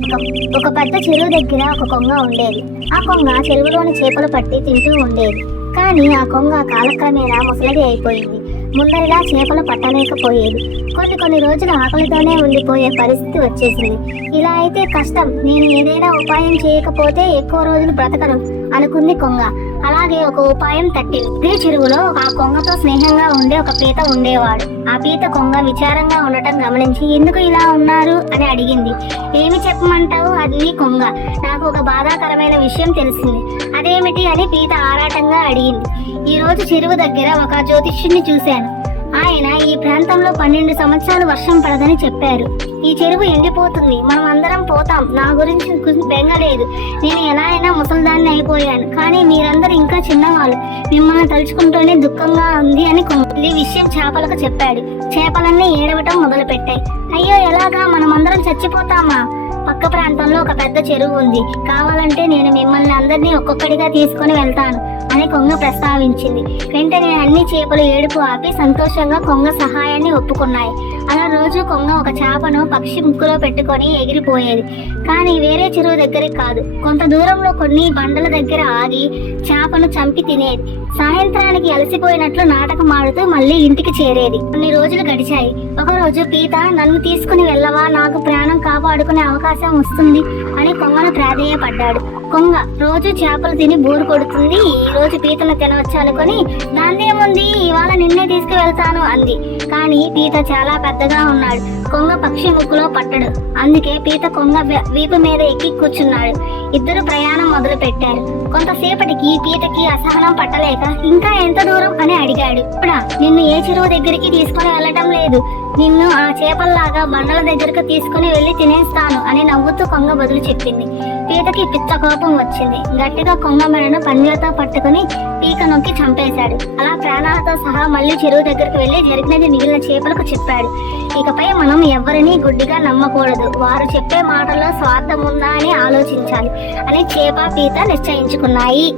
ఒక- పెద్ద చెరువు దగ్గర ఒక కొంగ ఉండేది. ఆ కొంగ చెరువులోని చేపలు పట్టి తింటూ ఉండేది. కానీ ఆ కొంగ కాలక్రమేణా ముసలిది అయిపోయింది. ముందరిలా చేపలు పట్టలేకపోయేది. కొన్ని కొన్ని రోజులు ఆకలితోనే ఉండిపోయే పరిస్థితి వచ్చేసింది. ఇలా అయితే కష్టం. నేను ఏదైనా ఉపాయం చేయకపోతే ఎక్కువ రోజులు బ్రతకను అనుకుంది కొంగ. అలాగే ఒక ఉపాయం తట్టింది ఇదే చెరువులో ఆ కొంగతో స్నేహంగా ఉండే ఒక పీత ఉండేవాడు. ఆ పీత కొంగ విచారంగా ఉండటం గమనించి ఎందుకు ఇలా ఉన్నారు? అని అడిగింది. ఏమి చెప్పమంటావు? అది కొంగ. నాకు ఒక బాధాకరమైన విషయం తెలిసింది. అదేమిటి? అని పీత ఆరాటంగా అడిగింది. ఈ రోజు చెరువు దగ్గర ఒక జ్యోతిష్యుడిని చూశాను. ఆయన ఈ ప్రాంతంలో పన్నెండు సంవత్సరాలు వర్షం పడదని చెప్పారు. ఈ చెరువు ఎండిపోతుంది. మనం అందరం పోతాం. నా గురించి బెంగలేదు. నేను ఎలా అయినా ముసల్దాన్ని వెళ్ళిపోయాను కానీ మీరందరూ ఇంకా చిన్నవాళ్ళు. మిమ్మల్ని తలుచుకుంటూనే దుఃఖంగా ఉంది అని కొంగ- ఈ విషయం చేపలకు చెప్పాడు. చేపలన్నీ ఏడవటం మొదలుపెట్టాయి. అయ్యో ఎలాగా? మనమందరం చచ్చిపోతామా? పక్క ప్రాంతంలో ఒక పెద్ద చెరువు ఉంది. కావాలంటే నేను మిమ్మల్ని అందరినీ ఒక్కొక్కడిగా తీసుకొని వెళ్తాను. అని కొంగ ప్రస్తావించింది. వెంటనే అన్ని చేపలు ఏడుపు ఆపి సంతోషంగా కొంగ సహాయాన్ని ఒప్పుకున్నాయి. అలా రోజు కొంగ ఒక చేపను పక్షి ముక్కులో పెట్టుకొని ఎగిరిపోయేది. కానీ వేరే చెరువు దగ్గరికి కాదు. కొంత దూరంలో కొన్ని బండల దగ్గర ఆగి చేపను చంపి తినేది. సాయంత్రానికి అలసిపోయినట్లు నాటకం ఆడుతూ మళ్ళీ ఇంటికి చేరేది. కొన్ని రోజులు గడిచాయి. ఒకరోజు పీత నన్ను తీసుకుని వెళ్ళవా? నాకు ప్రాణం కాపాడుకునే అవకాశం వస్తుంది. అని కొంగను ప్రాధేయపడ్డాడు. కొంగ రోజు చేపలు తిని బోరు కొడుతుంది. ఈ రోజు పీతను తినవచ్చు అనుకుని దాందేముంది ఇవాళ నిన్నే తీసుకువెళ్తాను అంది. కానీ పీత చాలా పెద్దగా ఉన్నాడు. కొంగ పక్షి ముక్కులో పట్టడు. అందుకే పీత కొంగ వీపు మీద ఎక్కి కూర్చున్నాడు. ఇద్దరు ప్రయాణం మొదలు పెట్టారు కొంతసేపటికి పీతకి అసహనం పట్టలేక ఇంకా ఎంత దూరం? అని అడిగాడు. ఇప్పుడా? నిన్ను ఏ చెరువు దగ్గరికి తీసుకొని వెళ్ళటం లేదు. నిన్ను ఆ చేపల్లాగా బండల దగ్గరకు తీసుకుని వెళ్ళి తినేస్తాను అని నవ్వుతూ కొంగ బదులు చెప్పింది. పీతకి పిత్త కోపం వచ్చింది. గట్టిగా కొంగ మెడను పండ్లతో పట్టుకుని పీక నొక్కి చంపేశాడు. అలా ప్రాణాలతో సహా మళ్ళీ చెరువు దగ్గరికి వెళ్ళి జరిగినది మిగిలిన చేపలకు చెప్పాడు. ఇకపై మనం ఎవరిని గుడ్డిగా నమ్మకూడదు. వారు చెప్పే మాటల్లో స్వార్థం ఉందా అని ఆలోచించాలి. అని చేప పీత నిశ్చయించుకున్నాయి.